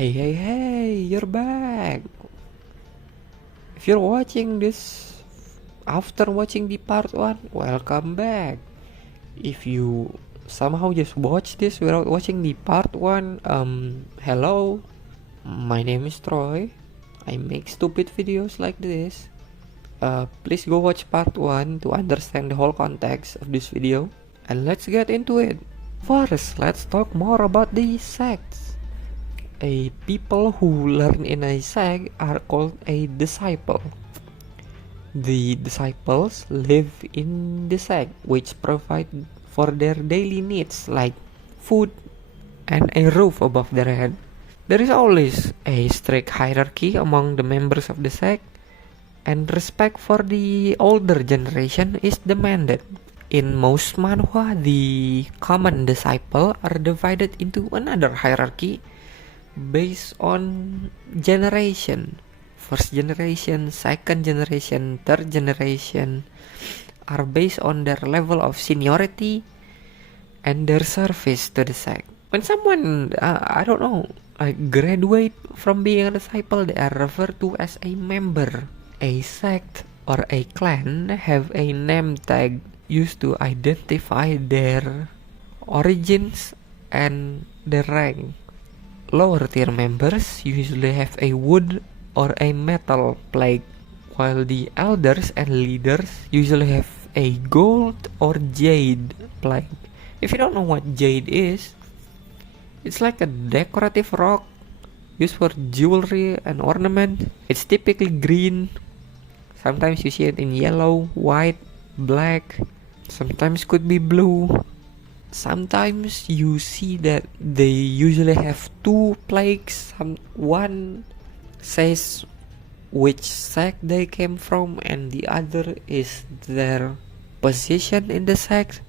Hey, you're back. If you're watching this after watching the part 1, welcome back. If you somehow just watch this without watching the part 1, hello. My name is Troy. I make stupid videos like this. Please go watch part 1 to understand the whole context of this video. And let's get into it. First, let's talk more about the sects. A people who learn in a sect are called a disciple. The disciples live in the sect, which provide for their daily needs like food and a roof above their head. There is always a strict hierarchy among the members of the sect, and respect for the older generation is demanded. In most manhwa, the common disciple are divided into another hierarchy based on generation. First generation, second generation, third generation are based on their level of seniority and their service to the sect. When someone, graduate from being a disciple, they are referred to as a member. A sect or a clan have a name tag used to identify their origins and their rank. Lower tier members usually have a wood or a metal plaque, while the elders and leaders usually have a gold or jade plaque. If you don't know what jade is, it's like a decorative rock used for jewelry and ornament. It's typically green. Sometimes you see it in yellow, white, black. Sometimes could be blue. Sometimes you see that they usually have two plaques. One says which sect they came from, and the other is their position in the sect.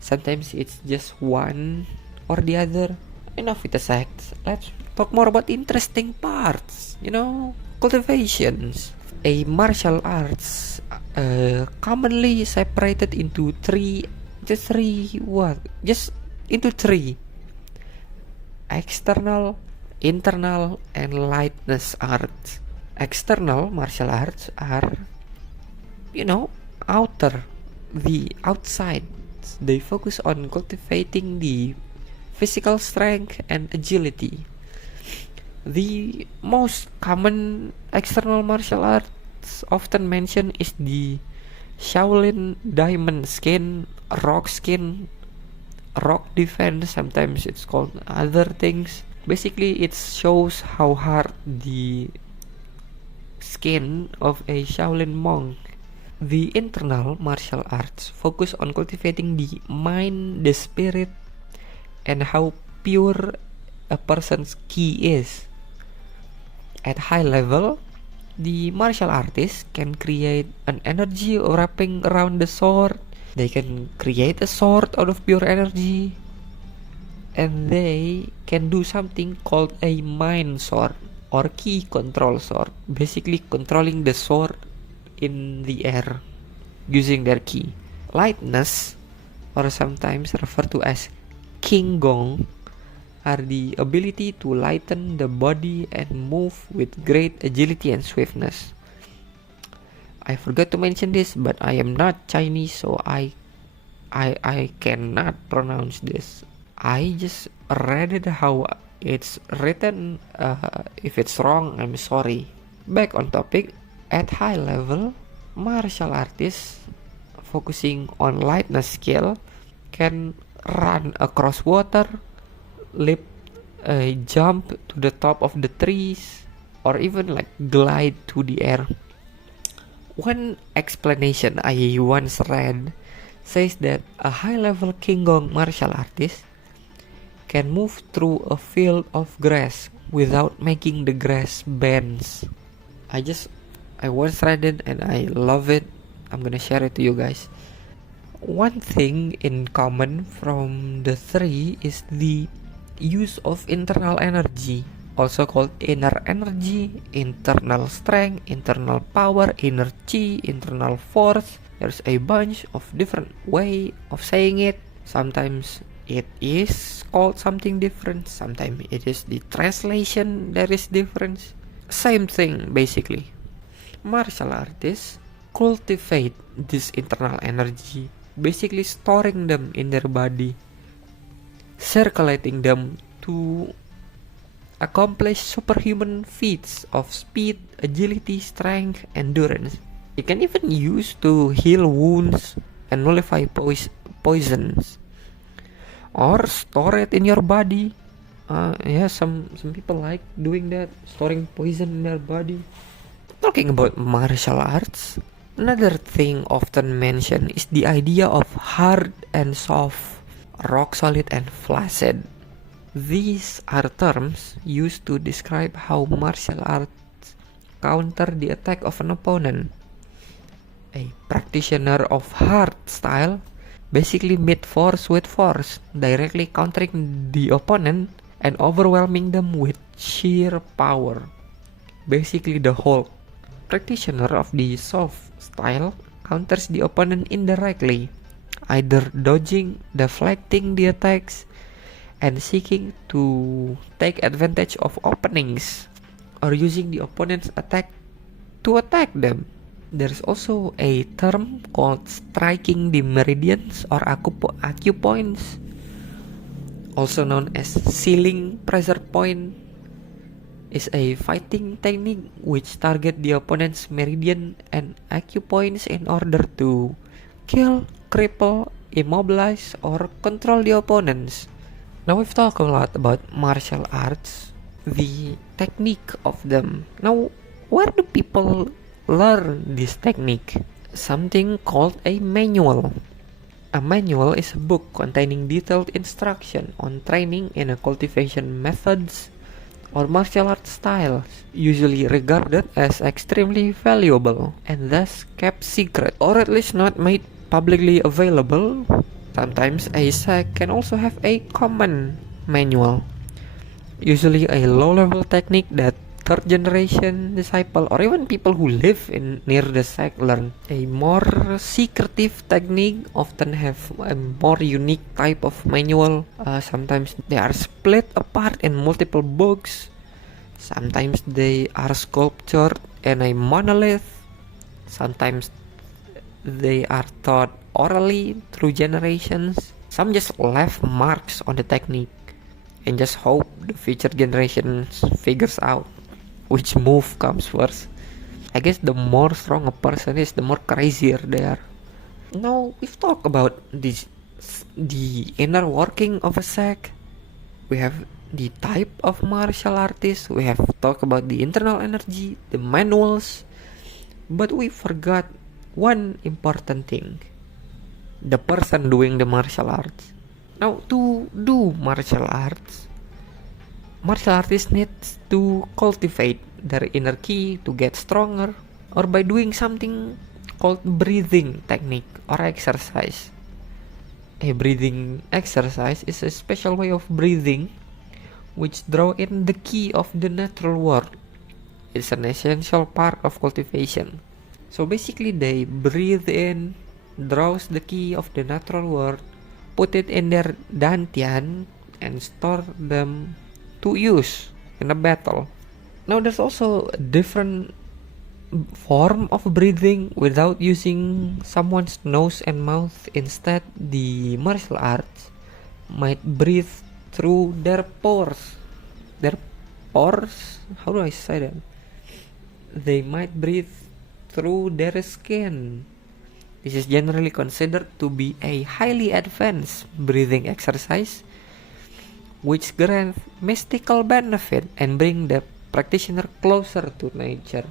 Sometimes it's just one or the other. Enough with the sects. Let's talk more about interesting parts. Cultivations. A martial arts commonly separated into three. Into three: external, internal, and lightness arts. External martial arts are, outer, the outside. They focus on cultivating the physical strength and agility. The most common external martial arts often mentioned is the Shaolin Diamond Skin, Rock Skin, Rock Defense. Sometimes it's called other things. Basically, it shows how hard the skin of a Shaolin monk. The internal martial arts focus on cultivating the mind, the spirit, and how pure a person's ki is. At high level, the martial artist can create an energy wrapping around the sword. They can create a sword out of pure energy, and they can do something called a mind sword or ki control sword, basically controlling the sword in the air using their ki. Lightness, or sometimes referred to as King Gong, are the ability to lighten the body and move with great agility and swiftness. I forgot to mention this, but I am not Chinese, so I cannot pronounce this. I just read it how it's written. If it's wrong, I'm sorry. Back on topic. At high level, martial artists focusing on lightness skill can run across water, leap, jump to the top of the trees, or even glide through the air. One explanation I once read says that a high-level King Gong martial artist can move through a field of grass without making the grass bends. I once read it and I love it. I'm gonna share it to you guys. One thing in common from the three is the use of internal energy, also called inner energy, internal strength, internal power, inner chi, internal force. There's a bunch of different way of saying it. Sometimes it is called something different, sometimes it is the translation that is different. Same thing basically. Martial artists cultivate this internal energy, basically storing them in their body, circulating them to accomplish superhuman feats of speed, agility, strength, endurance. You can even use to heal wounds and nullify poisons, or store it in your body. Some people like doing that, storing poison in their body. Talking about martial arts, another thing often mentioned is the idea of hard and soft, rock solid and flaccid. These are terms used to describe how martial arts counter the attack of an opponent. A practitioner of hard style basically meet force with force, directly countering the opponent and overwhelming them with sheer power. Basically the Hulk. Practitioner of the soft style counters the opponent indirectly, either dodging, deflecting the attacks, and seeking to take advantage of openings, or using the opponent's attack to attack them. There's also a term called striking the meridians or acupoints, also known as sealing pressure point, is a fighting technique which target the opponent's meridian and acupoints in order to kill, cripple, immobilize, or control the opponents. Now we've talked a lot about martial arts, the technique of them. Now, where do people learn this technique? Something called a manual. A manual is a book containing detailed instruction on training and cultivation methods or martial art styles, usually regarded as extremely valuable and thus kept secret, or at least not made publicly available. Sometimes a sect can also have a common manual, usually a low-level technique that third-generation disciple or even people who live near the sect learn. A more secretive technique often have a more unique type of manual. Sometimes they are split apart in multiple books. Sometimes they are sculptured in a monolith. Sometimes they are taught orally through generations. Some just left marks on the technique and just hope the future generations figures out which move comes first. I guess the more strong a person is, the more crazier they are. Now we've talked about the inner working of a sect. We have the type of martial artist. We have talked about the internal energy, the manuals, but we forgot one important thing: the person doing the martial arts. Now, to do martial artists needs to cultivate their inner ki to get stronger, or by doing something called breathing technique or exercise. A breathing exercise is a special way of breathing which draw in the ki of the natural world. It's an essential part of cultivation. So basically they breathe in, draws the ki of the natural world, put it in their dantian, and store them to use in a battle. Now there's also a different form of breathing without using someone's nose and mouth. Instead, the martial arts might breathe through their pores. How do I say that? They might breathe through their skin. This is generally considered to be a highly advanced breathing exercise which grant mystical benefit and bring the practitioner closer to nature.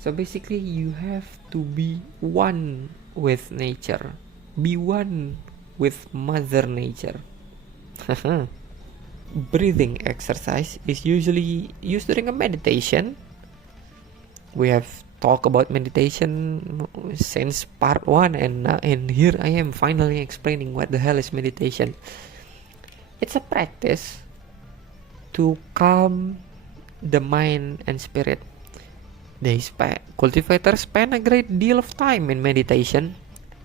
So basically you have to be one with nature. Be one with Mother Nature. Breathing exercise is usually used during a meditation. We have talked about meditation since part 1, and here I am finally explaining what the hell is meditation. It's a practice to calm the mind and spirit. Cultivators spend a great deal of time in meditation,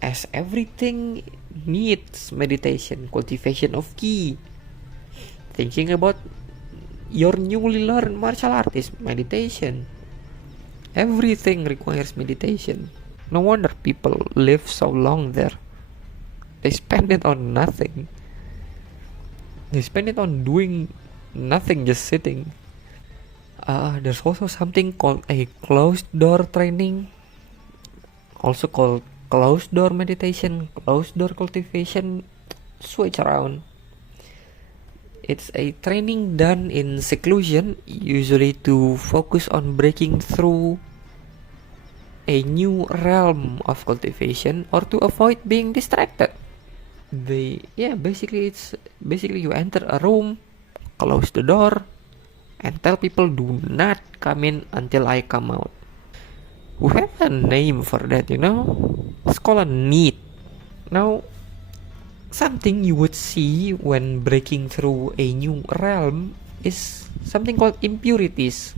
as everything needs meditation, cultivation of ki. Thinking about your newly learned martial art is meditation. Everything requires meditation. No wonder people live so long there. They spend it on nothing. They spend it on doing nothing, just sitting. There's also something called a closed door training, also called closed door meditation, closed door cultivation. Switch around. It's a training done in seclusion, usually to focus on breaking through a new realm of cultivation or to avoid being distracted. Basically you enter a room, close the door, and tell people do not come in until I come out. We have a name for that, It's called a need. Now, something you would see when breaking through a new realm is something called impurities.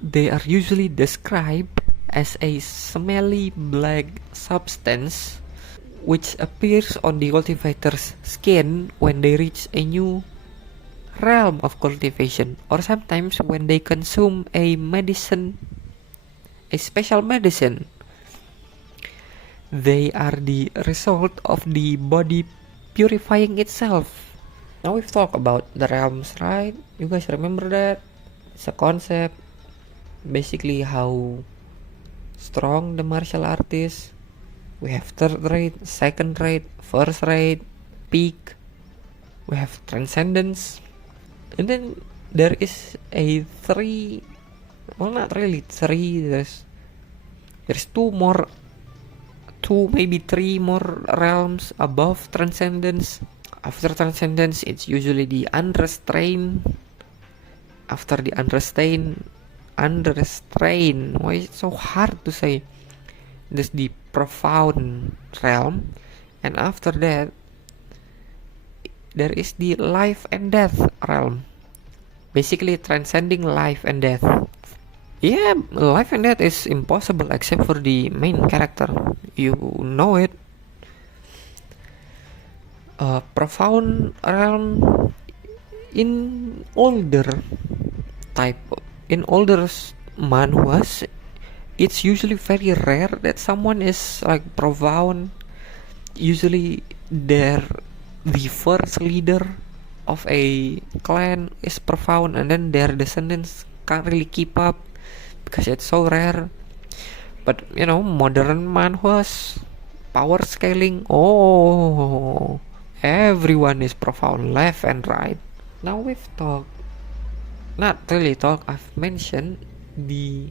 They are usually described as a smelly black substance which appears on the cultivator's skin when they reach a new realm of cultivation, or sometimes when they consume a special medicine. They are the result of the body purifying itself. Now we've talked about the realms, right? You guys remember that? It's a concept. Basically how strong the martial art is. We have third rate, second rate, first rate, peak. We have transcendence. And then there is a three, well, not really three, there's two, maybe three more realms above transcendence. After transcendence, it's usually the unrestrained. After the unrestrained, why is it so hard to say? There's the profound realm, and after that, there is the life and death realm. Basically transcending life and death. Yeah, life and death is impossible except for the main character. You know it. Profound realm in older manhwas, it's usually very rare that someone is like profound. Usually they're the first leader of a clan is profound, and then their descendants can't really keep up because it's so rare. But modern manhwas, power scaling, everyone is profound left and right. Now I've mentioned the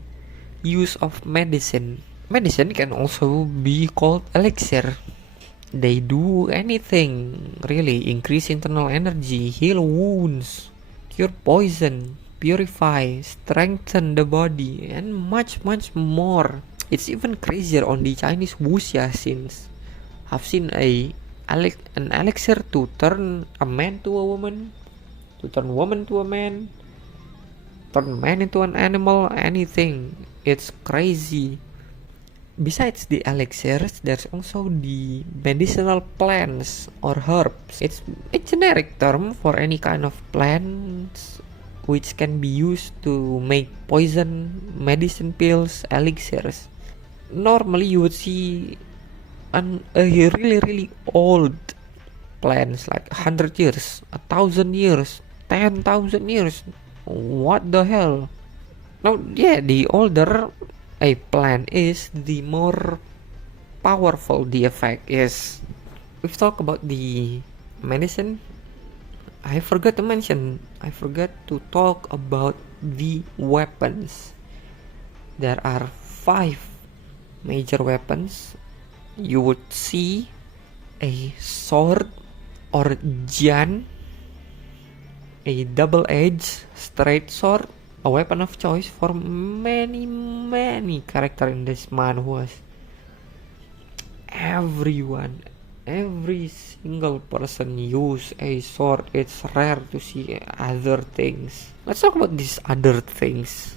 use of medicine. Medicine can also be called elixir. They do anything, really. Increase internal energy, heal wounds, cure poison, purify, strengthen the body, and much, much more. It's even crazier on the Chinese wuxia scenes. I've seen an elixir to turn a man to a woman, to turn woman to a man, turn man into an animal, anything. It's crazy. Besides the elixirs, there's also the medicinal plants or herbs. It's a generic term for any kind of plants which can be used to make poison, medicine pills, elixirs. Normally you would see a really, really old plants, like 100 years, 1,000 years, 10,000 years. What the hell? Now, the older a plant is, the more powerful the effect is. We've talked about the medicine. I forgot to talk about the weapons. There are 5 major weapons. You would see a sword or jian, a double-edged straight sword, a weapon of choice for many characters in this manhwas. Every single person use a sword. It's rare to see other things. Let's talk about these other things.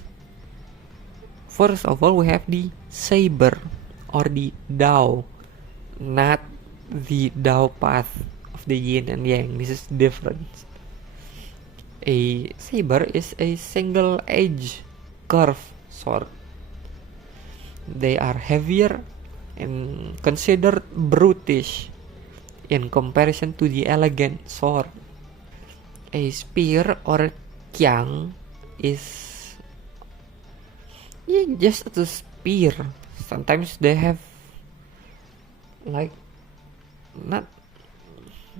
First of all, we have the saber or the dao, not the Tao path of the yin and yang. This is different. A saber is a single edge curved sword. They are heavier and considered brutish in comparison to the elegant sword. A spear or kyang is just a spear. Sometimes they have like not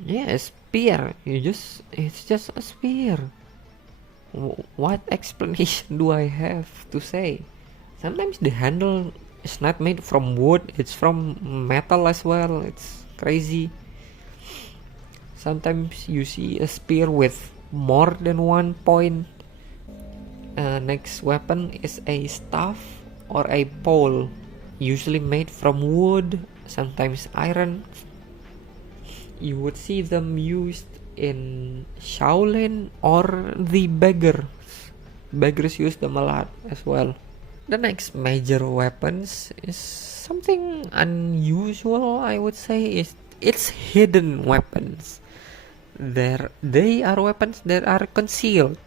a spear. It's just a spear. What explanation do I have to say? Sometimes the handle is not made from wood, it's from metal as well. It's crazy. Sometimes you see a spear with more than one point. Next weapon is a staff or a pole, usually made from wood, sometimes iron. You would see them used in Shaolin or the beggars. Beggars use them a lot as well. The next major weapons is something unusual, I would say. It's hidden weapons. They are weapons that are concealed.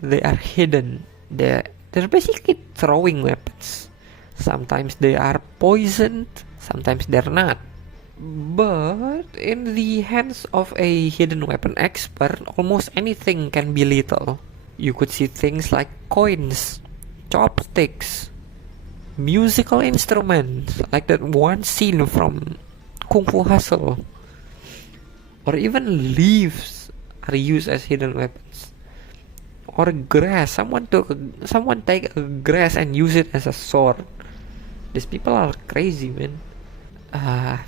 They are hidden. They're basically throwing weapons. Sometimes they are poisoned, sometimes they're not. But in the hands of a hidden weapon expert, almost anything can be lethal. You could see things like coins, chopsticks, musical instruments, like that one scene from Kung Fu Hustle, or even leaves are used as hidden weapons. Or grass. Someone take a grass and use it as a sword. These people are crazy, man.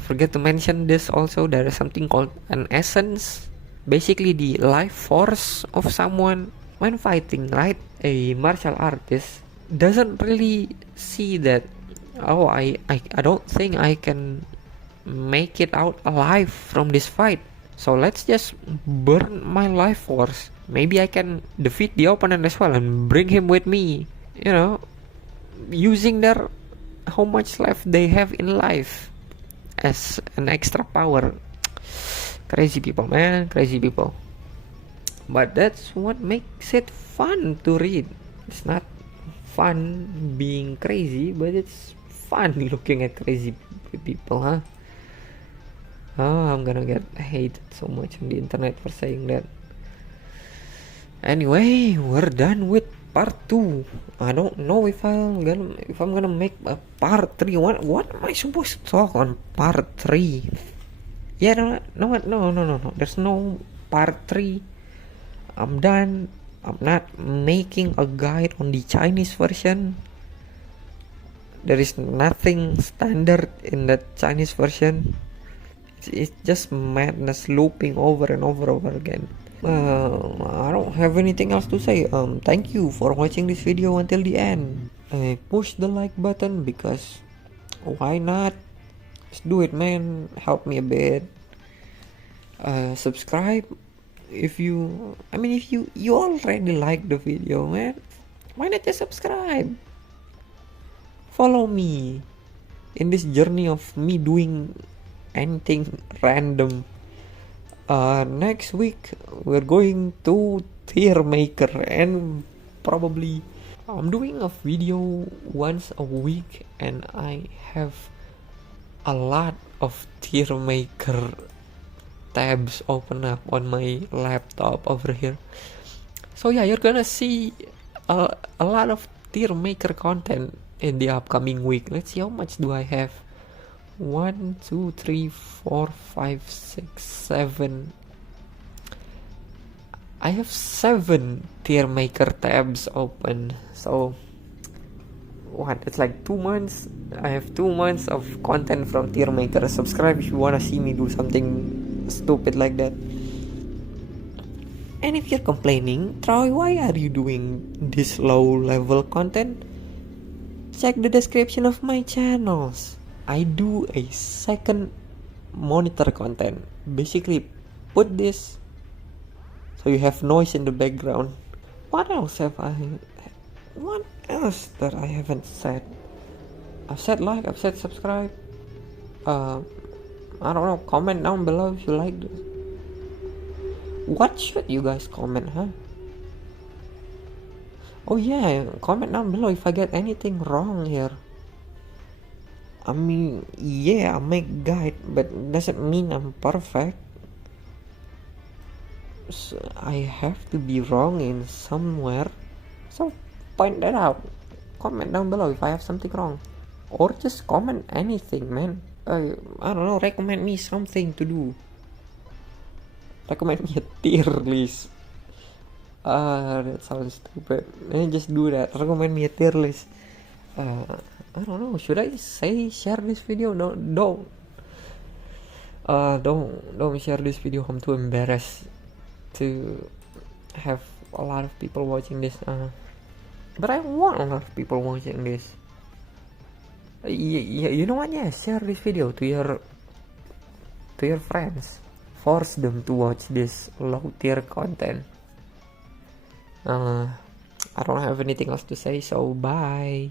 Forget to mention this also. There is something called an essence. Basically the life force of someone when fighting, right? A martial artist doesn't really see that, oh, I don't think I can make it out alive from this fight. So let's just burn my life force. Maybe I can defeat the opponent as well and bring him with me. You know, using how much life they have in life as an extra power. Crazy people, man, crazy people. But that's what makes it fun to read. It's not fun being crazy, but it's fun looking at crazy people, huh? Oh, I'm gonna get hated so much on the internet for saying that. Anyway, we're done with part 2. I don't know if I'm gonna make a part 3. What am I supposed to talk on part 3? Yeah, no. There's no part 3. I'm done. I'm not making a guide on the Chinese version. There is nothing standard in the Chinese version. It's just madness looping over and over again. I don't have anything else to say. Thank you for watching this video until the end. Push the like button because why not? Just do it, man. Help me a bit. Subscribe if you already like the video, man. Why not just subscribe? Follow me in this journey of me doing anything random. Next week we're going to tier maker, and probably I'm doing a video once a week, and I have a lot of tier maker tabs open up on my laptop over here. So yeah, you're gonna see a lot of tier maker content in the upcoming week. Let's see, how much do I have? 1, 2, 3, 4, 5, 6, 7. I have 7 tier maker tabs open. So what? It's like 2 months. I have 2 months of content from tier maker. Subscribe if you wanna see me do something stupid like that. And if you're complaining, Troy, why are you doing this low level content? Check the description of my channels. I do a second monitor content. Basically, put this so you have noise in the background. What else that I haven't said? I've said like, I've said subscribe. I don't know, comment down below if you like this. What should you guys comment, huh? Oh yeah, comment down below if I get anything wrong here. I mean, yeah, I make guide, but doesn't mean I'm perfect. So I have to be wrong in somewhere. So point that out. Comment down below if I have something wrong. Or just comment anything, man. I don't know, recommend me something to do. Recommend me a tier list. That sounds stupid. Just do that. Recommend me a tier list. I don't know. Should I say share this video? No, don't. Don't share this video. I'm too embarrassed to have a lot of people watching this. But I want a lot of people watching this. You know what? Yeah, share this video to your friends. Force them to watch this low tier content. I don't have anything else to say, so bye.